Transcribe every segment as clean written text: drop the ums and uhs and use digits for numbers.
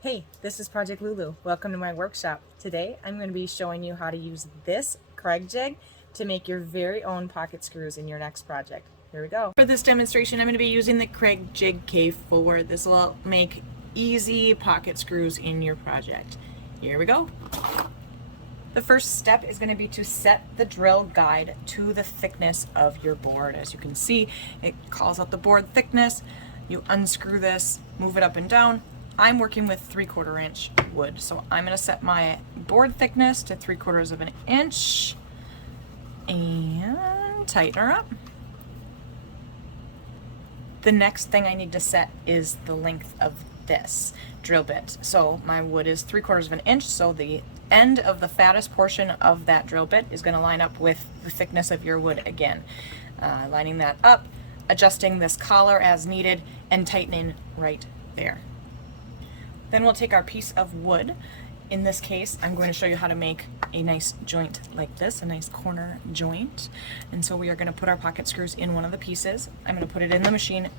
Hey, this is Project Lulu. Welcome to my workshop. Today I'm going to be showing you how to use this Kreg jig to make your very own pocket screws in your next project. Here we go. For this demonstration I'm going to be using the Kreg Jig K4. This will make easy pocket screws in your project. Here we go. The first step is going to be to set the drill guide to the thickness of your board. As you can see, it calls out the board thickness. You unscrew this, move it up and down. I'm working with 3/4 inch wood, so I'm going to set my board thickness to 3/4 of an inch and tighten her up. The next thing I need to set is the length of this drill bit. So my wood is 3/4 of an inch, so the end of the fattest portion of that drill bit is going to line up with the thickness of your wood again. Lining that up, adjusting this collar as needed, and tightening right there. Then we'll take our piece of wood. In this case, I'm going to show you how to make a nice joint like this, a nice corner joint. And so we are going to put our pocket screws in one of the pieces. I'm going to put it in the machine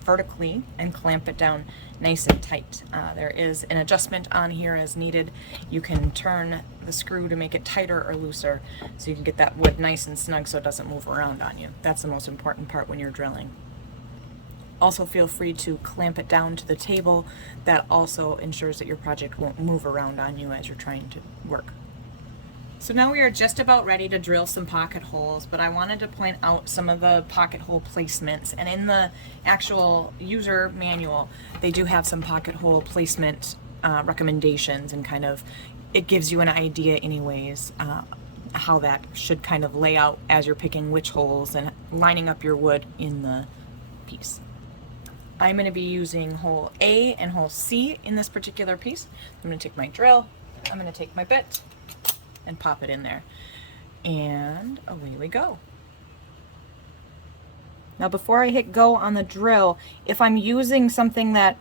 vertically and clamp it down nice and tight. There is an adjustment on here as needed. You can turn the screw to make it tighter or looser so you can get that wood nice and snug so it doesn't move around on you. That's the most important part when you're drilling. Also feel free to clamp it down to the table. That also ensures that your project won't move around on you as you're trying to work. So now we are just about ready to drill some pocket holes, but I wanted to point out some of the pocket hole placements. And in the actual user manual, they do have some pocket hole placement recommendations, and kind of, it gives you an idea anyways how that should kind of lay out as you're picking which holes and lining up your wood in the piece. I'm going to be using hole A and hole C in this particular piece. I'm going to take my drill, I'm going to take my bit, and pop it in there. And away we go. Now before I hit go on the drill, if I'm using something that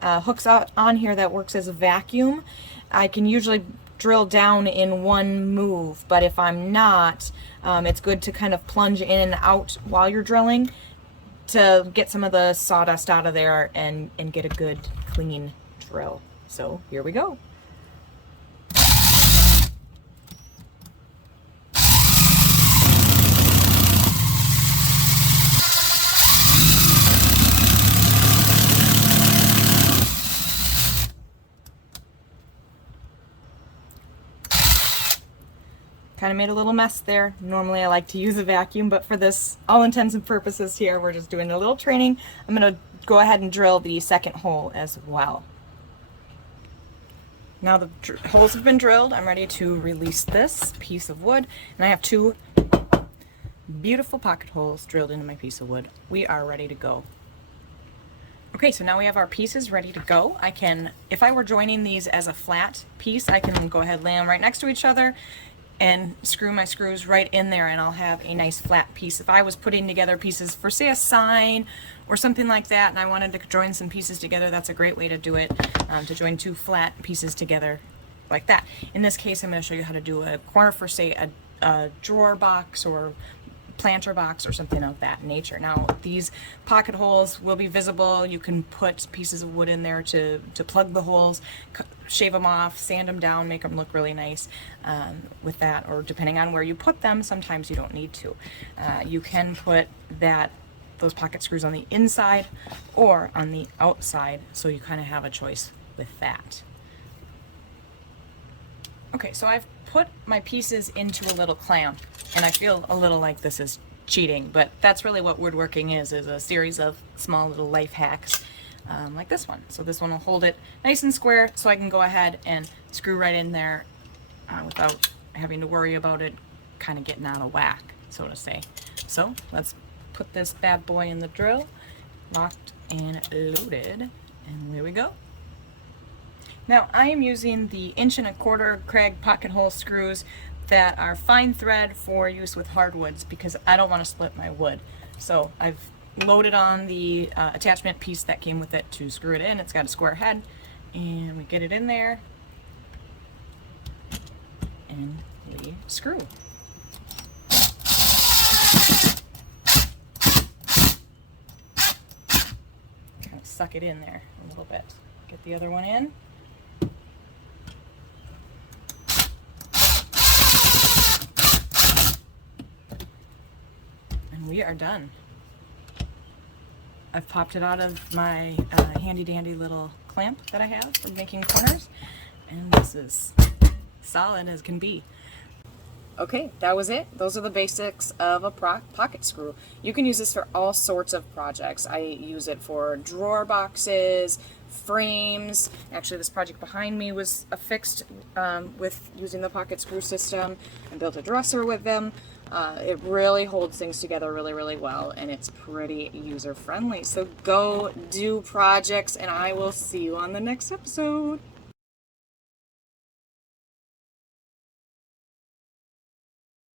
hooks out on here that works as a vacuum, I can usually drill down in one move, but if I'm not, it's good to kind of plunge in and out while you're drilling to get some of the sawdust out of there and get a good clean drill. So here we go. Kind of made a little mess there. Normally I like to use a vacuum, but for this, all intents and purposes here, we're just doing a little training. I'm going to go ahead and drill the second hole as well. Now the holes have been drilled, I'm ready to release this piece of wood, and I have two beautiful pocket holes drilled into my piece of wood. We are ready to go. Okay, so now we have our pieces ready to go. I can, if I were joining these as a flat piece, I can go ahead and lay them right next to each other and screw my screws right in there, and I'll have a nice flat piece. If I was putting together pieces for, say, a sign or something like that, and I wanted to join some pieces together, that's a great way to do it, to join two flat pieces together like that. In this case, I'm going to show you how to do a corner for, say, a drawer box or planter box or something of that nature. Now these pocket holes will be visible. You can put pieces of wood in there to plug the holes, shave them off, sand them down, make them look really nice with that, or depending on where you put them, sometimes you don't need to. You can put those pocket screws on the inside or on the outside, so you kind of have a choice with that. Okay, so I've put my pieces into a little clamp, and I feel a little like this is cheating, but that's really what woodworking is a series of small little life hacks like this one. So this one will hold it nice and square, so I can go ahead and screw right in there without having to worry about it kind of getting out of whack, so to say. So let's put this bad boy in the drill, locked and loaded, and there we go. Now I am using the 1.25" Kreg pocket hole screws that are fine thread for use with hardwoods because I don't want to split my wood. So I've loaded on the attachment piece that came with it to screw it in. It's got a square head, and we get it in there and we screw. Kind of suck it in there a little bit. Get the other one in. And we are done. I've popped it out of my handy dandy little clamp that I have for making corners, and this is solid as can be. Okay, that was it. Those are the basics of a pocket screw. You can use this for all sorts of projects. I use it for drawer boxes, frames. Actually, this project behind me was affixed with using the pocket screw system. I built a dresser with them. It really holds things together really, really well, and it's pretty user-friendly. So go do projects, and I will see you on the next episode.